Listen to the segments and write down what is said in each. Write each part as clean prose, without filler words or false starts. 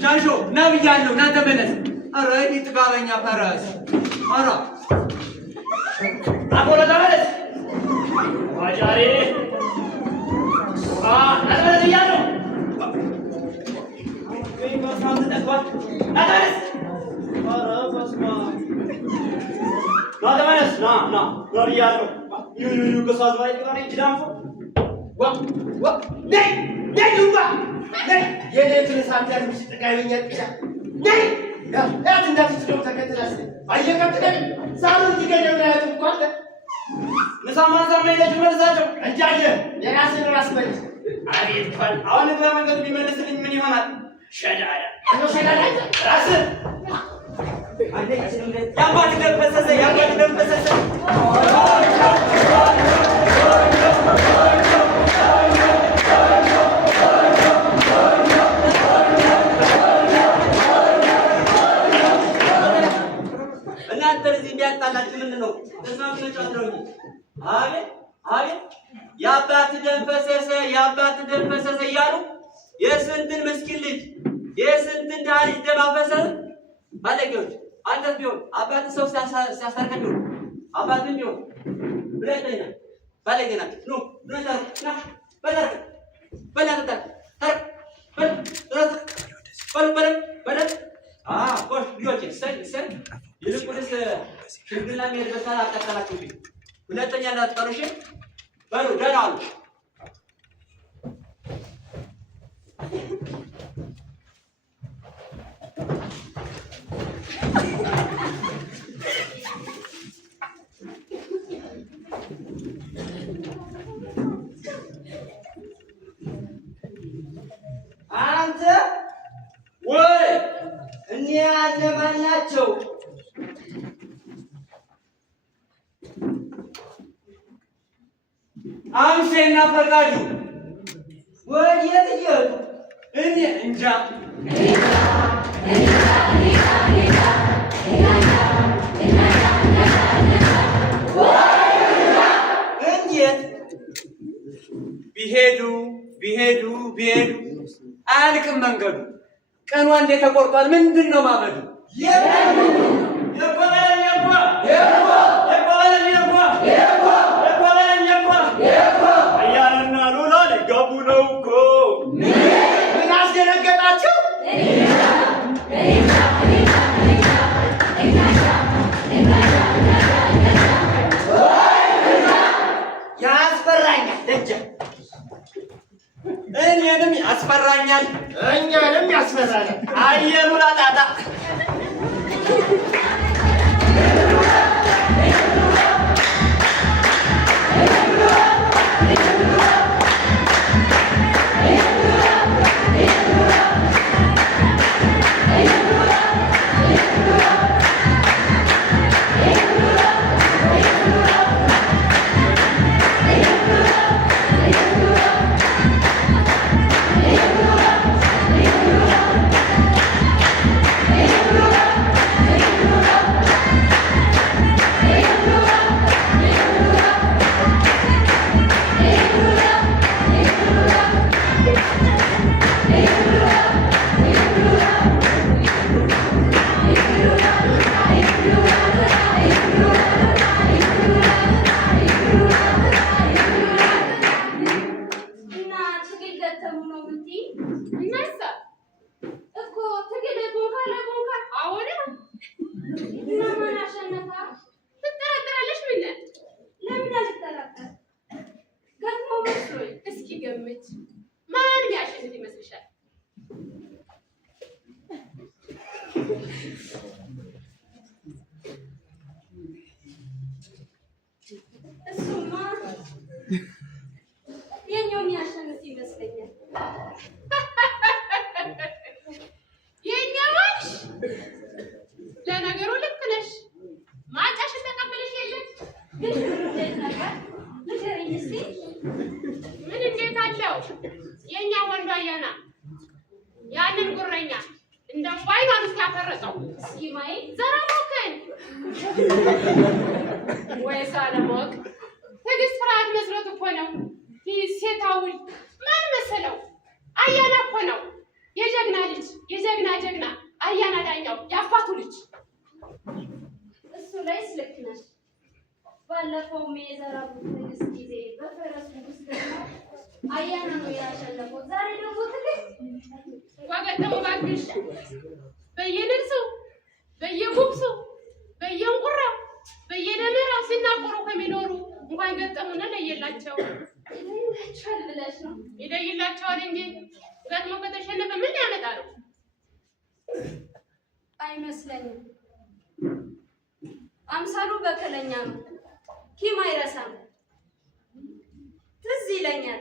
ጃሾ ና ብያለሁ ና ተመለስ። ኧረ እኔ ጥጋበኛ ፈረስ ኧረ አቦለ ተመለስ ዋጃሬ ተመለስ ብያለሁ። ና ተመለስ ና ብያለሁ። ከሷዝ ባይ ጋር ይጅዳንፎ ነይ ዱባ ነይ የሌትን ሳምታን ምሽጥቃይኛ ጥቻ ነይ ያት እንዳትችለው ተከትላስ አየከትከኝ ሳሉን ይገደው ያት እንኳን ለሳማን ዘመይለች መልሳቸው እንጃየ የራስን ራስ በል አቤት ፈል አሁን እግረ መንገድ ቢመልስልኝ ምን ይሆናል? ሸዳዳ ራስ ያባት ደፈሰሰ እናንተ እዚህ ቢያጣላችሁ ምንድን ነው? ተስማምተናል። አቤት የአባት ደም ፈሰሰ እያሉ የስንትን ምስኪን ልጅ የስንትን ድሃ ልጅ ደም አፈሰሰ። ባለጌዎች አንተስ ቢሆን አባት ሰው ሲያስታርቀን ቢሆን አባትም ቢሆን ሁለተኛ ባለጌ ናት። ኑ ና ኮሽ ልጆቼ ሰይ ይልቁንስ ሽምግልና የሚሄድበት ሰዓት አቃጠላችሁብኝ። ሁለተኛ እንዳትቀሩ እሺ? በሉ ደህና ዋሉ። አንተ ወይ እኒያ እነማን ናቸው? አምሴና ፈቃዱ ወዴት እየሄዱ? እኔ እንጃ። እንዴት ቢሄዱ አያልቅም መንገዱ። ቀኗ እንዴት ተቆርጧል። ምንድን ነው ማበዱ? አያልና ሉላ ሊጋቡ ነው እኮ። ምን አስደነገጣችሁ? ያስፈራኛል ደጀ እኔንም ያስፈራኛል እኛንም ያስፈራኛል። አየሉላ ጣጣ የጀግና ባለፈው የዘራቡ ትዕግስት ጊዜ በፈረስ ንጉስ ደግሞ አያና ነው ያሸነፈው። ዛሬ ደግሞ ትልቅ ዋገጠሙ ባግሽ በየልብሱ በየጉብሱ በየንቁራው በየደመራው ሲናቆሩ ከሚኖሩ እንኳን ገጠሙና ለየላቸው ይለያቸዋል ብለሽ ነው? ይለይላቸዋል እንጂ ገጥሞ ከተሸነፈ ምን ያመጣሉ? አይመስለኝም። አምሳሉ በቀለኛ ነው፣ ኪም አይረሳም። ትዝ ይለኛል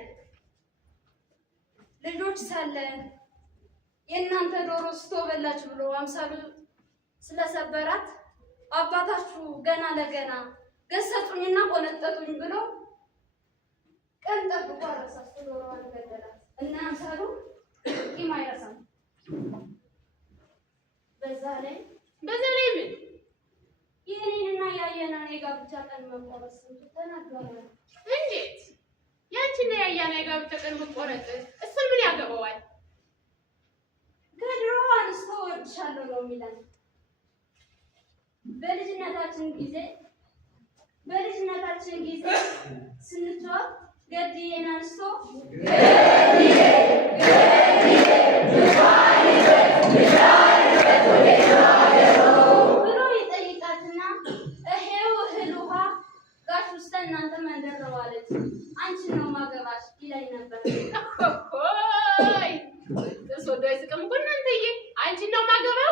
ልጆች ሳለን የእናንተ ዶሮ ስቶ በላች ብሎ አምሳሉ ስለሰበራት አባታችሁ ገና ለገና ገሰጡኝና ቆነጠጡኝ ብሎ ቀን ጠብቆ አረሳሱ ዶሮዋን ገደላት እና አምሳሉ ቂም አይረሳም። በዛ ላይ ምን ይህንንና ያየነውን የጋብቻ ቀን መቆረጥ ተናገረ። እንዴት ያንቺና ያያና የጋብቻ ቀን መቆረጥ እሱን ምን ያገባዋል? ከድሮ አንስቶ ወድሻለሁ ነው የሚለን። በልጅነታችን ጊዜ ስንጫወት ገድዬን አንስቶ ብሎ ይጠይቃትና ይሄው እህል ውሃ ጋሽ ውስጥ እናንተ መንደር ነው አለች። አንቺን ነው ማገባሽ ይለኝ ነበር። ኦይ ተሶዶ አይስቀም እኮ እናንተዬ፣ አንቺን ነው ማገባው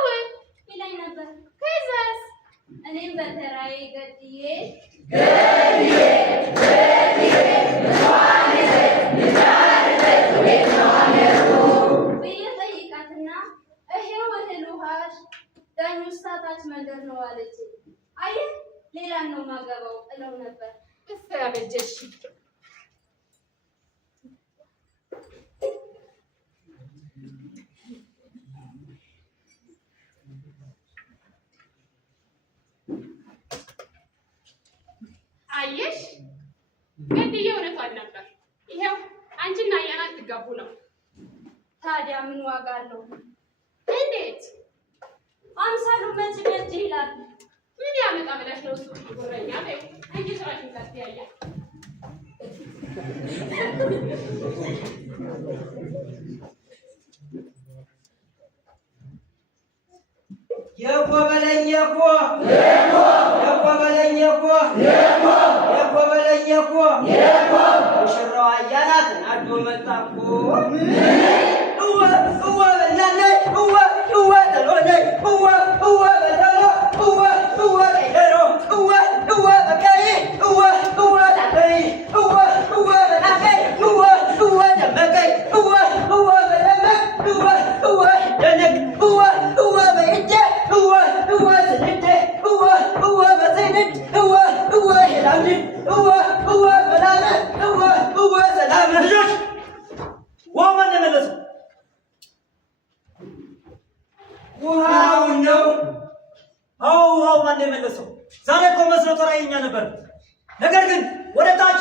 ይለኝ ነበር። ከዛስ እኔም በተራዬ ገድዬ ብዬ ጠይቃትና ይሄው እህል ውሃሽ ዳኝ ውስታታች መንደር ነው አለች። አየህ ሌላን ነው ማገባው እለው ነበር። እሰያበጀሽ አየሽ ገድዬ እውነቷን ነበር። ይሄው አንቺና ያና ትጋቡ ነው። ታዲያ ምን ዋጋ አለው? እንዴት አምሳሉ መች ገድ ይላል? ምን ያመጣ ብለሽ ነው? እሱ ጉረኛ ነው። አንቺ ስራሽን ታስተያያ የቆበለኝ እኮ ሙሽራዋ አያናት ናዶ መጣ እኮ ዛሬ እኮ መስሎ ተራየኛ ነበር። ነገር ግን ወደ ታች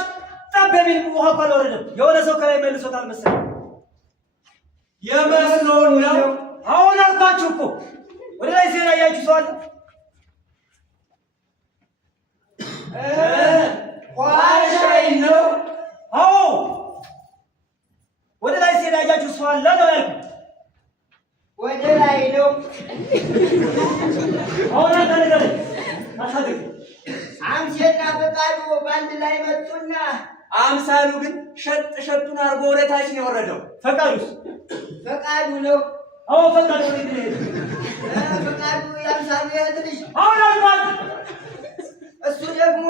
ጠብ የሚል ውሃ እኮ አልወረደም። የሆነ ሰው ከላይ መልሶታል መሰለኝ። የመስሎን ነው። አሁን አልኳችሁ እኮ ወደ ላይ ዜና ያያችሁ ሰው አለ? ቋሻይ ነው። አዎ ወደ ላይ ዜና ያያችሁ ሰው አለ ነው ያልኩት። ወደ ላይ ነው። አሁን አንተ ንገረኝ። አሳድግ አምሴና ፈቃዱ በአንድ ላይ መጡና አምሳሉ ግን ሸጡን አርጎ ወደ ታች ነው የወረደው። ፈቃዱስ? ፈቃዱ ነው። አዎ ፈቃዱ ነው። ፈቃዱ የአምሳሉ የእህት ልጅ። አሁን አልኳት። እሱ ደግሞ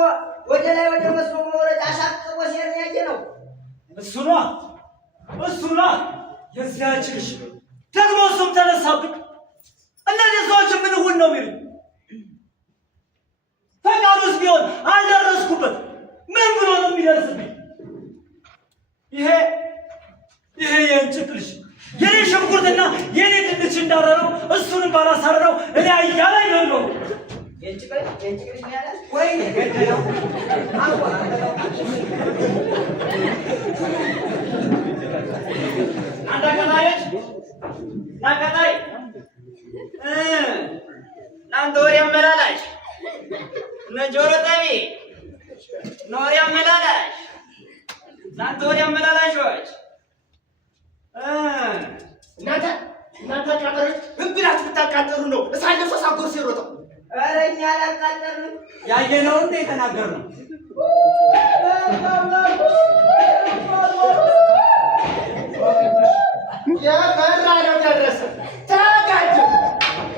ወደ ላይ ወደ መስኖ መውረድ አሻቅቦ ሲሄድ ነው ያየነው። እሱ ነዋ የዚያች ልጅ ደግሞ እሱም ተነሳብኝ። እነዚህ ሰዎች ምን ሁን ነው የሚሉኝ? ፈቃዱስ ቢሆን አልደረስኩበት። ምን ብሎ ነው የሚደርስብኝ? ይሄ የእንጭት ልጅ የኔ ሽንኩርትና የኔ ድንች እንዳረረው እሱንም ባላሳረረው እኔ አያላይ ነው። የእንጭት ልጅ ያለ ወይ ገደለው ናቀጣይ እናንተ ወሬ አመላላሽ እነ ጆሮ ጠቢ ኖር ያመላላሽ እናንተ ወዲያ አመላላሾች እናንተ አቃጠሮች ምን ብላችሁ ብታቃጠሩ ነው እሳለፈ ሳጎር ሲሮጠው? ኧረ እኛ አላቃጠልንም። ያየነውን እንደ የተናገርነው የፈራ ነው ደረሰ። ተጋጁ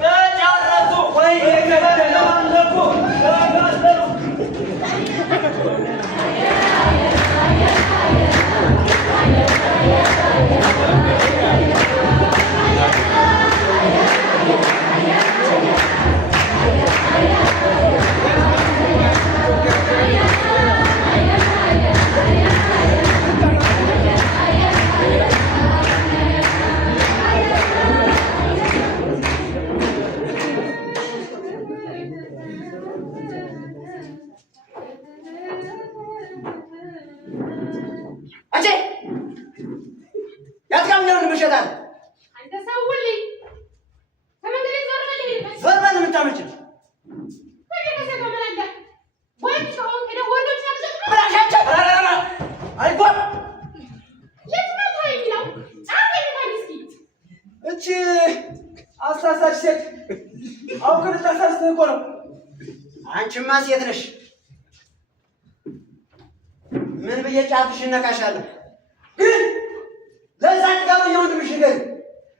ተጫረሱ ወይ የገደለው አለፉ ተጋደሉ አሳሳች ሴት አውቀህ ልታሳስተህ እኮ ነው። አንቺማ ሴት ነሽ። ምን ብዬ ጫፍሽ እነካሻለሁ? ግን ለዛ ጥጋብ የወንድምሽ ነገር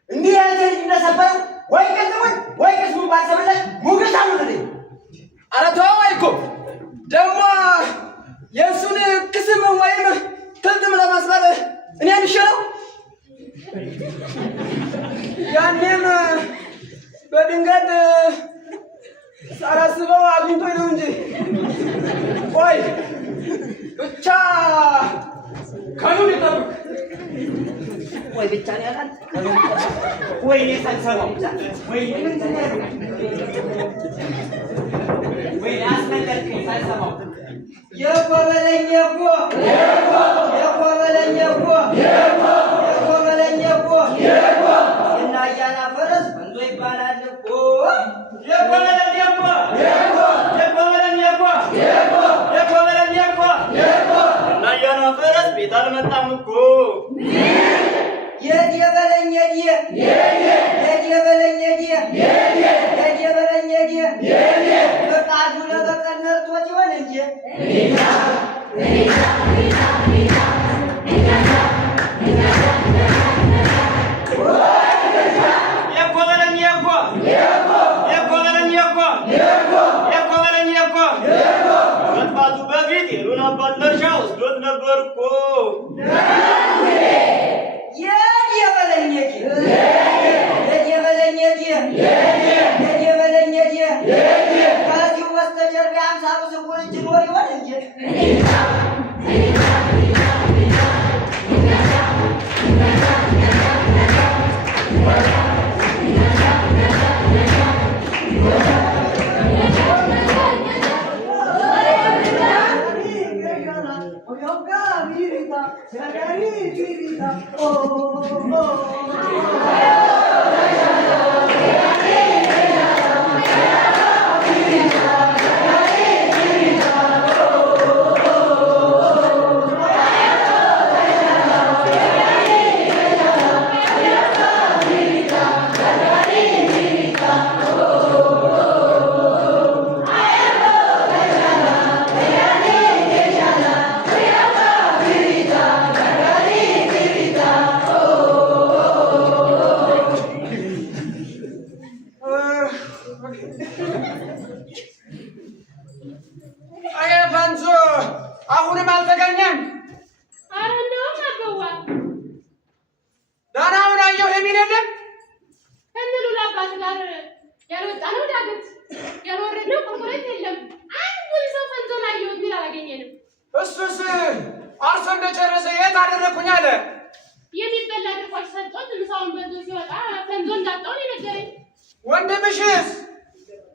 እንዲህ ያለ ልጅ እንደሰበረው ወይ ቅጥሙን ወይ ቅስሙን ባልሰብለሽ ሙግት አሉልኝ። ኧረ ተወው እኮ ደግሞ የእሱን ቅስም ወይም ትልጥም ለማስባል እኔ አንሸለው። ያኔም በድንገት ሳላስበው አግኝቶኝ ነው እንጂ ቆይ ብቻ ከኑን ይጠብቅ። ወይ ብቻ ነው ያላል ወይ እኔ ሳልሰማው ወይ ወይ አስመለጥከኝ ሳልሰማው የኮ በለኝ የኮ በለኝ የኮ በለኝ የኮ እና እያና ፈረስ ወንዞ ይባላል እኮ የኮ በለኝ የኮ በለኝ የኮ በለኝ የኮ እና እያና ፈረስ ቤት አልመጣም እኮ የት የበለኝ የት በለኝ በቃሉ ለበቀል ነርቶት ይሆን እንጂ ከመጥፋቱ በፊት የሉን አባት ለእርሻ ወስዶት ነበር እኮ የት የበለኝ ከዚሁ በስተጀርባ አምሳሉ ስውር እጅ ኖር ይሆን እንጂ አሁንም አልተገኘም። ኧረ እንደውም አበዋ ዳናውን አየሁ የሚል የለም። ከእንሉ አባት ጋር ያልወጣነው ዳገት ያልወረድነው ቁልቁለት የለም። አንዱን ሰው ፈንዞን አየሁ የሚል አላገኘንም። እሱስ አርሶ እንደጨረሰ የት አደረኩኝ አለ። የሚበላ ድርቆሽ ሰጥቶት ምሳውን በልቶ ሲወጣ ፈንዞ እንዳጣውን የነገረኝ። ወንድምሽስ?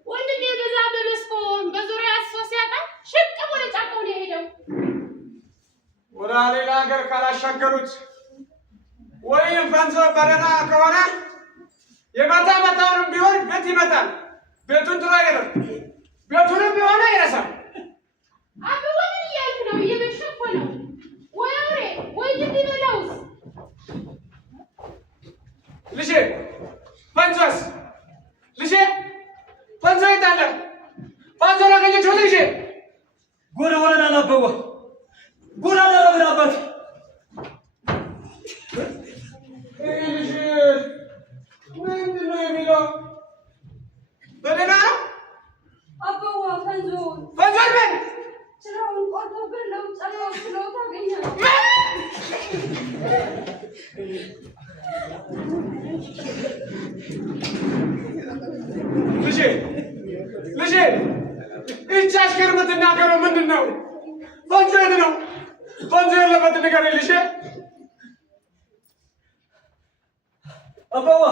ወንድሜ በዛ በመስኮን በዙሪያ አስሶ ሲያጣ ሽቅብ ወደ ጫካው ነው የሄደው። ወደ ሌላ ሀገር ካላሻገሩት ወይም ፈንዞ በደህና ከሆነ የመጣውንም ቢሆን ቤት ይመጣል። ቤቱን ጥሎ አይሄድም። ቤቱንም ቢሆን አይረሳም። አበባ ነው? ወይ አውሬ ወይ ጅብ ይበላውስ? ልጄ ፈንዞስ ልጄ ፈንዞ የት አለ? ፈንዞን አገኘችው ልጄ? ጉድ ሆነናል አበባ፣ ጉድ አደረግን አባት። ልጄ ምንድን ነው የሚለው? በደህና ነው አበባ? ፈንዞን ምን ጭራውን ቆርጦ ገለው ጨራው ስለው ታገኛለህ። ልጄ ይህች አሽከር የምትናገረው ምንድን ነው? ፈንዞ የት ነው? ፈንዞ ያለበት ንገረኝ ልጄ። አበባ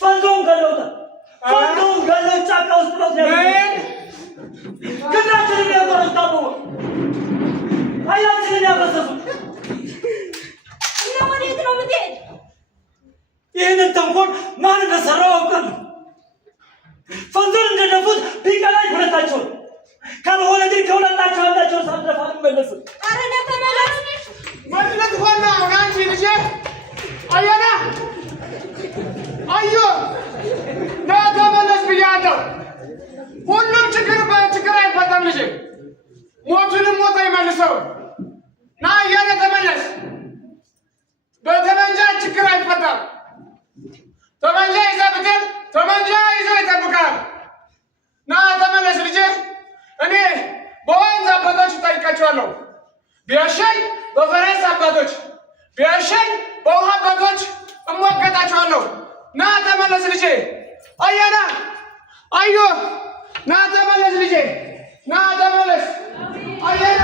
ፈንዞን ገለውታል። ፈንዞን ገለው ጫካ ውስጥ ነው ግናችንን ያቆረጡት። አበባ ኃይላችንን ያፈሰሱት። እና ወዴት ነው የምትሄድ? ይህንን ተንኮል ማን እንደሰራው አውቃለሁ። ፈንዞን እንደደፉት ቢቀላኝ ሁለታቸውን፣ ካልሆነ ግን ከሁለታቸው አንዳቸውን ሳትደፋ አልመለስም። ኧረ ነይ ተመለስ። መድለት ሆና አንቺ ልጄ አያና አዮ ና ተመለስ ብያለሁ። ሁሉም ችግር በችግር አይፈታም ልጄ። ሞቱንም ሞት አይመልሰው። ና አያና ተመለስ። በጠመንጃ ችግር አይፈታም። ጠመንጃ ይዘህ ብትል ጠመንጃ ይዞ ይጠብቃል። ና ተመለስ ልጄ። እኔ በወንዝ አባቶች እጠይቃቸዋለሁ። ቢያሸኝ በፈረስ አባቶች፣ ቢያሸኝ በውሃ አባቶች እሟገታቸዋለሁ። ና ተመለስ ልጄ። አያና አዮ ና ተመለስ ልጄ። ና ተመለስ አያና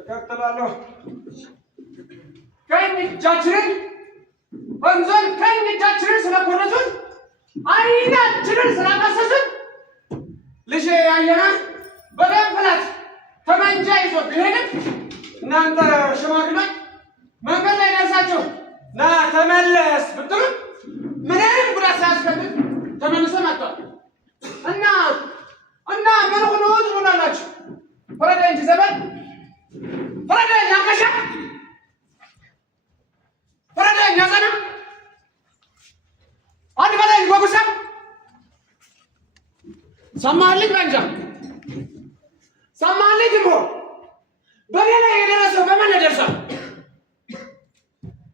እቀጥላለሁ። ቀኝ እጃችንን ወንዞን ቀኝ እጃችንን ስለቆረጡን አይናችንን ስላፈሰሱን ልጄ አየና በደም ፍላት ጠመንጃ ይዞ ቢሄድም እናንተ ሽማግሌዎች መንገድ ላይ ደርሳችሁ ና ተመለስ ብትሉ ምንም ጉዳት ሳያስከትል ተመልሶ መጥቷል። እና ምን ሆኖ ትሉናላችሁ? ፍረደኝ እንጂ ዘመን፣ ፍረደኝ አንከሻ፣ ፍረደኝ ያጸና፣ አንድ በላይ በጉሳ ሰማህልኝ በንጃ፣ ሰማህልኝ ድሞ በኔ ላይ የደረሰው በማን ላይ ደርሷል?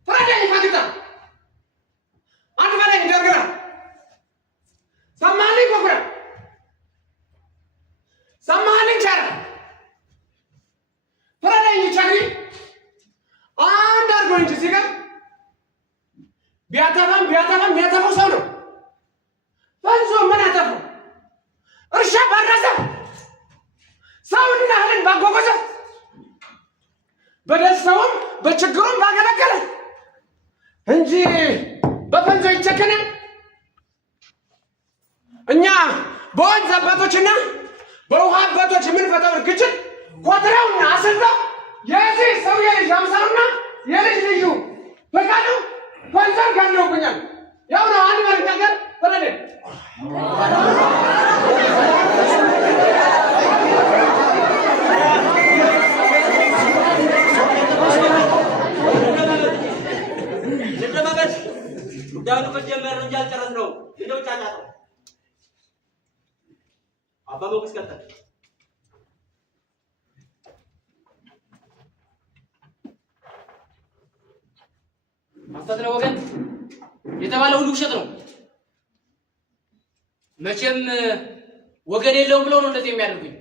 ፍረደኝ ፈግጣ፣ አንድ በላይ ደርግራ፣ ሰማህልኝ በኩራ፣ ሰማህልኝ ቻራ፣ ፍረደኝ ቸግሪ፣ አንድ አድርጎ እንጂ ሲጋ ቢያጠፋም የሚያጠፋው ሰው ነው። ፈንዞ ምን አጠፋው? እርሻ ባረሰ፣ ሰውና እህልን ባጓጓዘ፣ በደስታውም በችግሩም ባገለገለ እንጂ በፈንጆ ይቸከናል። እኛ በወንዝ አባቶችና በውሃ አባቶች የምንፈታው ግጭት ቆጥረውና አስልተው የዚህ ሰውዬ ልጅ አምሳሉና የልጅ ልጁ በቃሉ ፈንጆን ገለውብኛል። ያው ነው አንድ ማለት ነገር ፈረደ። ጉዳዩን መጀመር እንጂ አልጨረስነውም። እንደው ጫጫታው አባ ሞገስ ቀጠል። ማስተትረ ወገን የተባለው ሁሉ ውሸት ነው። መቼም ወገን የለውም ብለው ነው እንደዚህ የሚያደርጉኝ።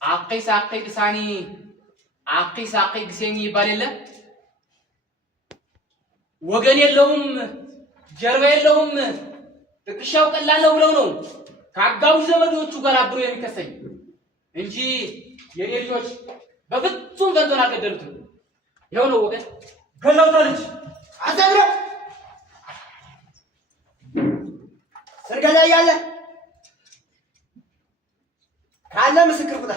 አቂስ አቂሳኒ አቂስ አቂስኝ ይባል የለ ወገን የለውም ጀርባ የለውም ትከሻው ቀላል ነው ብለው ነው ከአጋው ዘመዶቹ ጋር አብሮ የሚከሰኝ እንጂ የኔ ልጆች በፍጹም ፈንቶን አልገደሉትም። ይኸው ነው ወገን ገለውታል እንጂ አዘግረ ሰርጋ ላይ ያለ ካለ ምስክር ቁጣ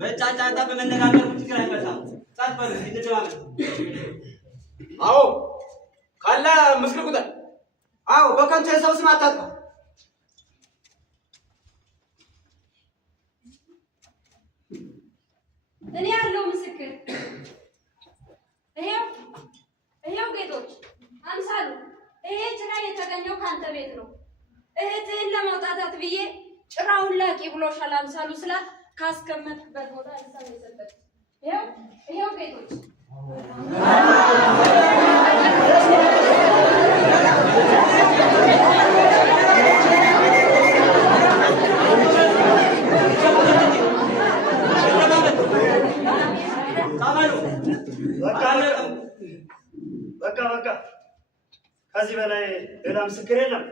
በጫጫታ በመነጋገር ችግር አይፈታም። ጻፍ በል እንደተባለ አዎ ካለ ምስክር ቁጣ አዎ በከንቱ የሰው ስም አታጥፋ። እኔ ያለው ምስክር ይሄው ጌቶች አምሳሉ ይሄ ጭራ የተገኘው ካንተ ቤት ነው። እህትህን ለማውጣታት ብዬ ጭራውን ላቂ ብሎሻል አምሳሉ ስላት ካስቀመጥበት ቦታ አንሳው የሰጠች ይሄው ጌቶች በቃ ከዚህ በላይ ሌላ ምስክር የለም።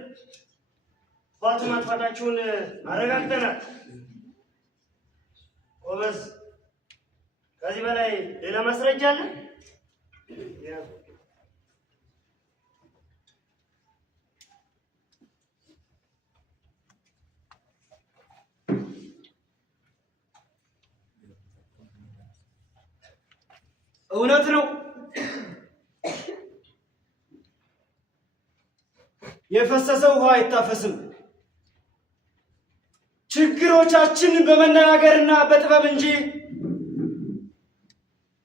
ጧት ማጥፋታችሁን አረጋግጠናል። ጎበዝ፣ ከዚህ በላይ ሌላ ማስረጃ አለ? እውነት ነው። የፈሰሰው ውሃ አይታፈስም። ችግሮቻችን በመነጋገርና በጥበብ እንጂ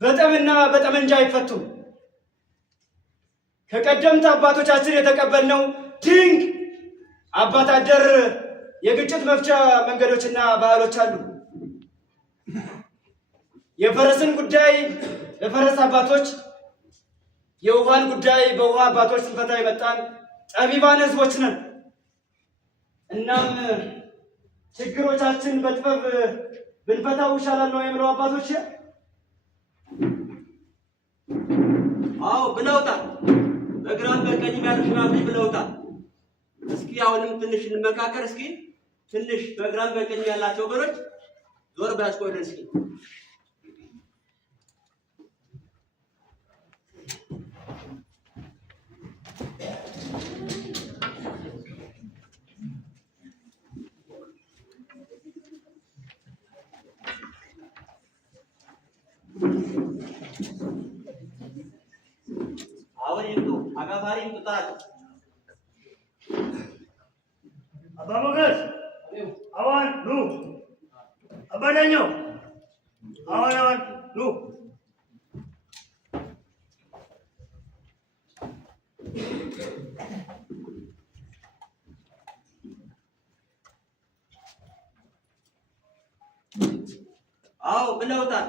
በጠብና በጠመንጃ አይፈቱም። ከቀደምት አባቶቻችን የተቀበልነው ድንቅ አባት አደር የግጭት መፍቻ መንገዶችና ባህሎች አሉ። የፈረስን ጉዳይ በፈረስ አባቶች፣ የውሃን ጉዳይ በውሃ አባቶች ስንፈታ የመጣን ጠቢባን ሕዝቦች ነን። እናም ችግሮቻችን በጥበብ ብንፈታው ይሻላል ነው የምለው አባቶች። አዎ ብለውታል። በግራም በቀኝም ያሉ ሽማግሌ ብለውታል። እስኪ አሁንም ትንሽ እንመካከር። እስኪ ትንሽ በግራም በቀኝም ያላቸው ወገኖች ዞር ባያስቆይልን እስኪ አሁን ይምጡ። አጋፋሪ ይምጡ። ጠራት አባ ሞገስ አዋን ኑ። አባ ዳኛው አዋን ኑ። አዎ ብለውታል።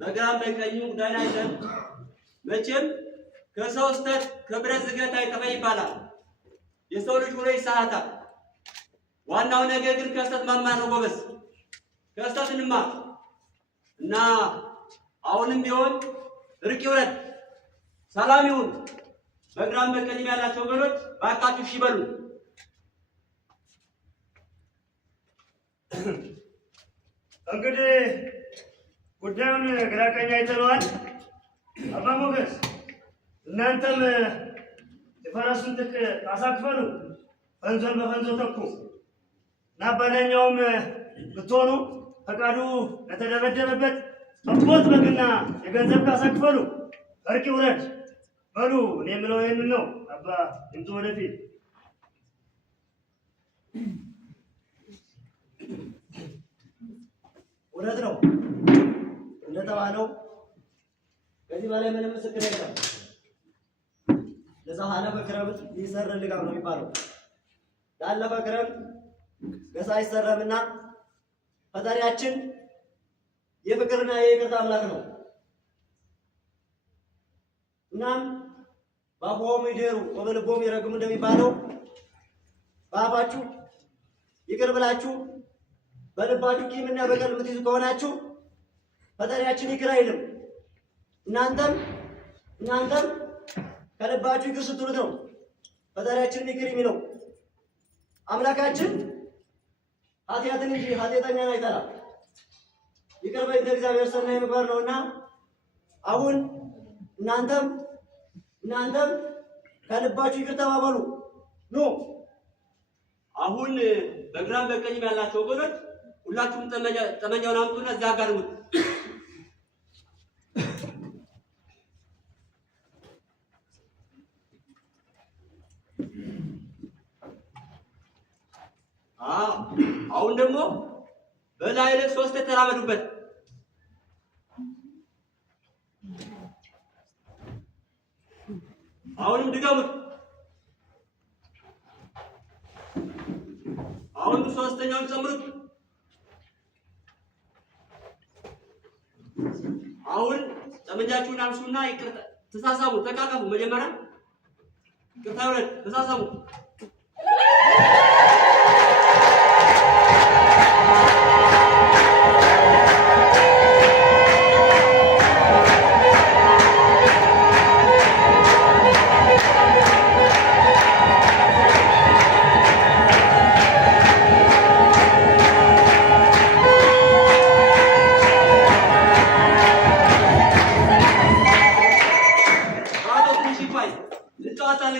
በግራም በቀኝም ጉዳይ ላይ ነን። መቼም ከሰው ስተት ከብረት ዝገት አይጠፋ ይባላል። የሰው ልጅ ሁሉ ይሳሳታል። ዋናው ነገር ግን ከስተት መማር ነው። ጎበዝ ከስተት እንማር እና አሁንም ቢሆን እርቅ ይውረድ፣ ሰላም ይሁን። በግራም በቀኝም ያላቸው ወገኖች ባካችሁ እሺ በሉ። እንግዲህ ጉዳዩን ግራ ቀኝ አይተነዋል። አባ ሞገስ እናንተም የፈረሱን ጥቅ አሳክፈሉ፣ ፈንዞን በፈንዞ ተኩ እና በላይኛውም ብትሆኑ ፈቃዱ ለተደበደበበት ጠቦት በግና የገንዘብ ካሳ ክፈሉ፣ እርቅ ይውረድ በሉ። እኔ የምለው ይህንን ነው። አባ ይምጡ ወደፊት። እውነት ነው እንደተባለው ከዚህ በላይ ምንም ምስክር የለም። ለዛሃለፈ ክረምት ይሰረን ልጋም ነው የሚባለው። ላለፈ ክረምት ገሳ አይሰረምና ፈጣሪያችን የፍቅርና የይቅርታ አምላክ ነው። እናም በአፍዋሙ ይደሩ ወበልቦሙ ይረግሙ እንደሚባለው በአፋችሁ ይቅር ብላችሁ በልባችሁ ቂምና በቀል የምትይዙ ከሆናችሁ ፈጣሪያችን ይቅር አይልም። እናንተም ከልባችሁ ይቅር ስትሉት ነው ፈጣሪያችን ይቅር የሚለው። አምላካችን ኃጢአትን እንጂ ኃጢአተኛን አይጠላም። ይቅር በይ እግዚአብሔር ሰናይ ምግባር ነውና አሁን እናንተም ከልባችሁ ይቅር ተባባሉ። ኑ አሁን በግራም በቀኝም ያላቸው ወገኖች ሁላችሁም ጠመንጃውን አምጡና እዛ ጋር ውጡ። አሁን ደግሞ በላይ ላይ ሶስት ተራመዱበት። አሁንም ድገሙት። አሁንም ሶስተኛውን ጨምሩት። አሁን ጠመንጃችሁን አንሱና ይቅርታ ተሳሳሙ፣ ተቃቀፉ። መጀመሪያ ይቅርታ ይውረድ፣ ተሳሳሙ።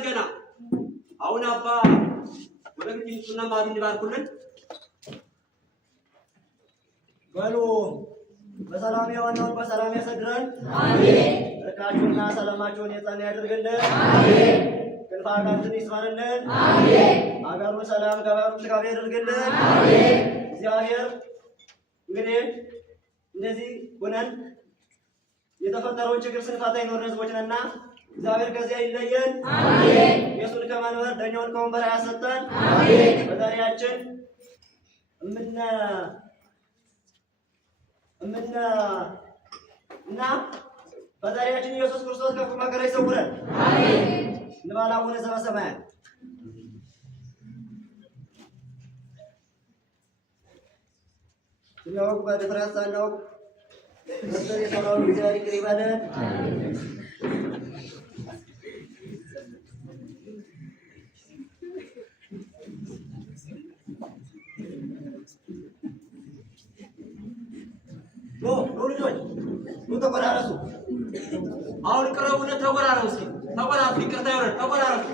ገና አሁን አባ ወለግቲቱና ማሩን ይባርኩልን በሉ። በሰላም ያዋናውን በሰላም ያሰድረን። አሜን። እርቃችሁና ሰላማችሁን የጸና ያድርግልን። አሜን። ክንፋታችሁን ይስፋርልን። አሜን። አገሩን ሰላም ገበሩን ጥጋብ ያድርግልን። አሜን። እግዚአብሔር እንግዲህ እንደዚህ ሆነን የተፈጠረውን ችግር ስንፈታ ይኖር ህዝቦች ነንና እግዚአብሔር ከዚያ ይለየን። አሜን። ኢየሱስን ከመንበር ዳኛውን ከወንበር ያሰጠን። አሜን። ፈጣሪያችን እና ፈጣሪያችን ኢየሱስ ክርስቶስ ከክፉ መከራ ይሰውረን። አሜን። እንበል አቡነ ዘበሰማያት ስናውቅ በድፍረት ሳናውቅ መስጠት የሰራውን እግዚአብሔር ይቅር ይበለን። ልጆች ተቆራረሱ። አሁን ቅረቡና ተቆራረሱ። ይቅርታ ይውረድ። ተቆራረሱ።